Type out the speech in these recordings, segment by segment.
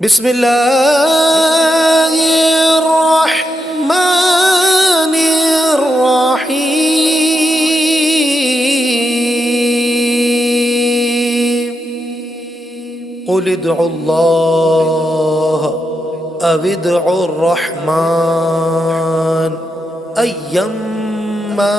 बिस्मिल्लाहिर्रहमानिर्रहीम। क़ुल उदउल्लाह अव उदउर रहमान अय्यम्मा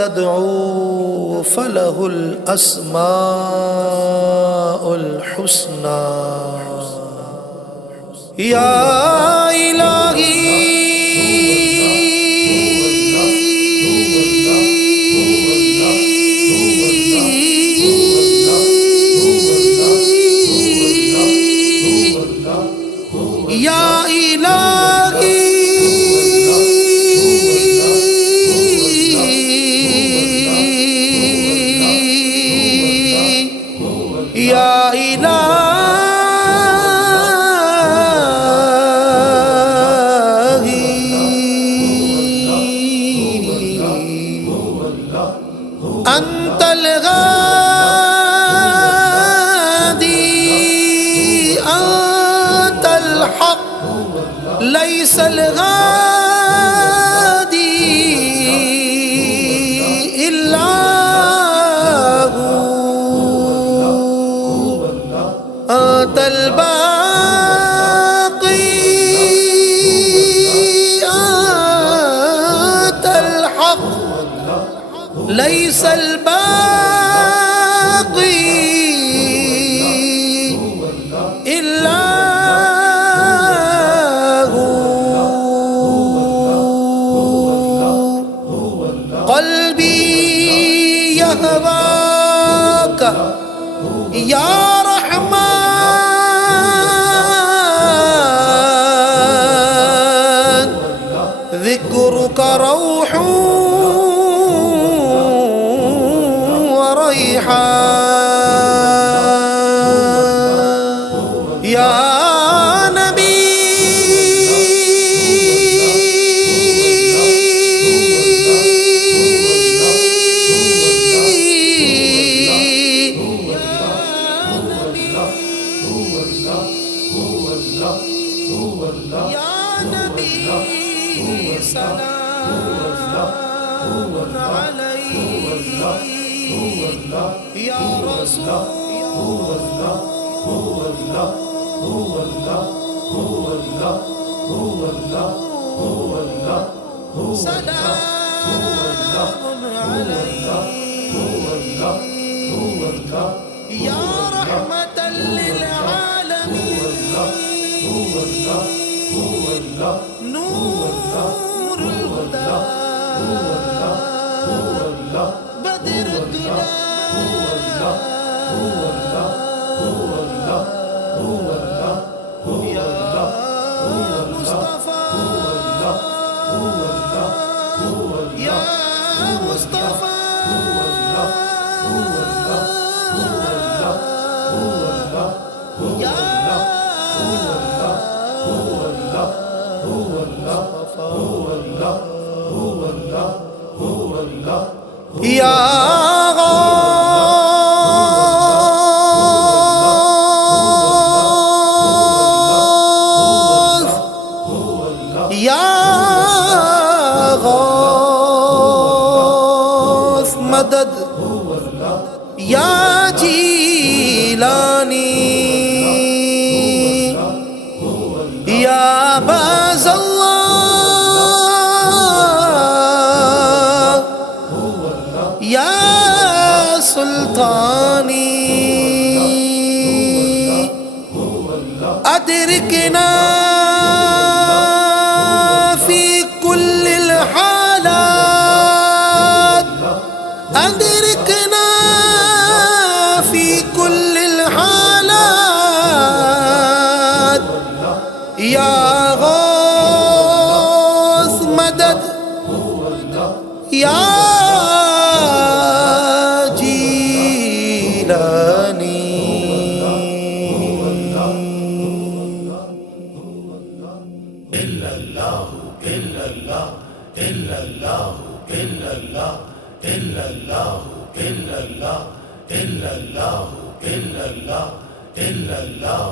तदउ फलहुल अस्माउल हुस्ना। या इलाही या इलाही या इलाही अंतल गादी अंतल हक लैसल गादी इल्ला हू अंतल बाक़ी अंतल हक लैसल बाक़ी इल्ला हू। क़ल्बी यहवाका या रहमान ज़िक्रुका रौहु व रैहान। या नबी या नबी सलामुन अलैक या रसूल सलामुन अलैक या रहमतल लिल आलमीन नूरुल हुदा बदरुद दुजा या मुस्तफा या मुस्तफा या या गौस या गौस मदद या जीलानी या बाज़ल्लाह या सुल्तानी अदरिकना फी कुल्लिल हालात अदरिकना फी कुल्लिल हालात या गौस मदद या जीलानी। illallah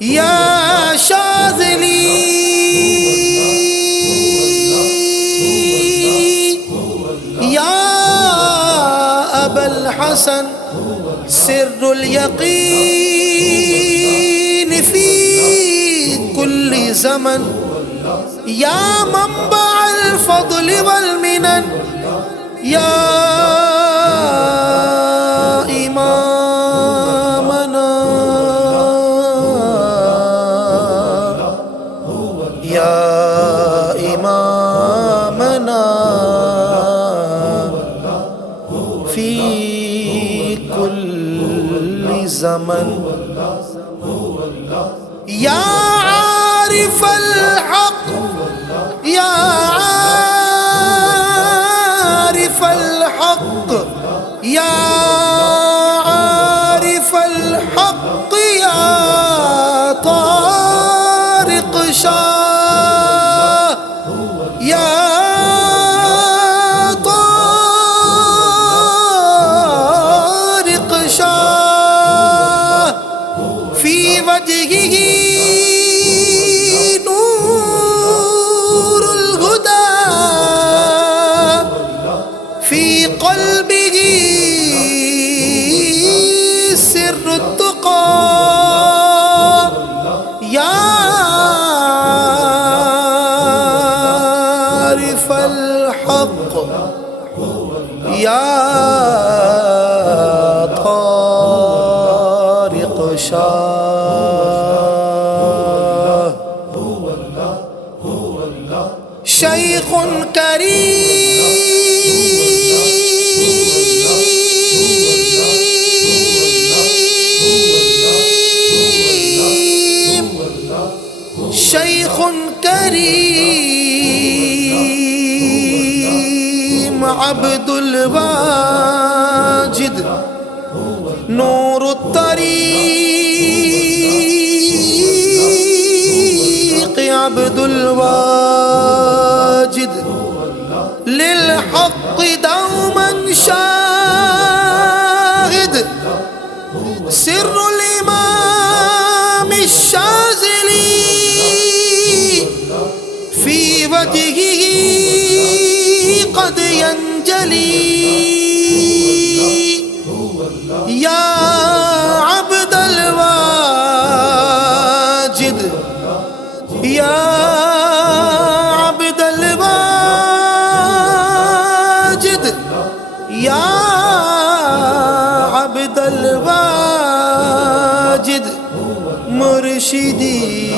يا شاذلي يا أبا الحسن سر اليقين في كل زمن، يا منبع الفضل والمنن، يا إمامنا يا إمامنا في كل زمن، يا عارف الحق يا عارف الحق يا عارف الحق يا طارق شاه يا طارق شاه وجهه نور الهدى في قلبه سر التقى يا عارف الحق يا طارق شاه شيخ كريم شيخ كريم عبد الواجد نور الطريق عبد الواجد للحق دوما شاهد سر الإمام الشاذلي في وجهه قد ينجلي يا عبد الواجد يا عبد الواجد يا عبد الواجد مرشدي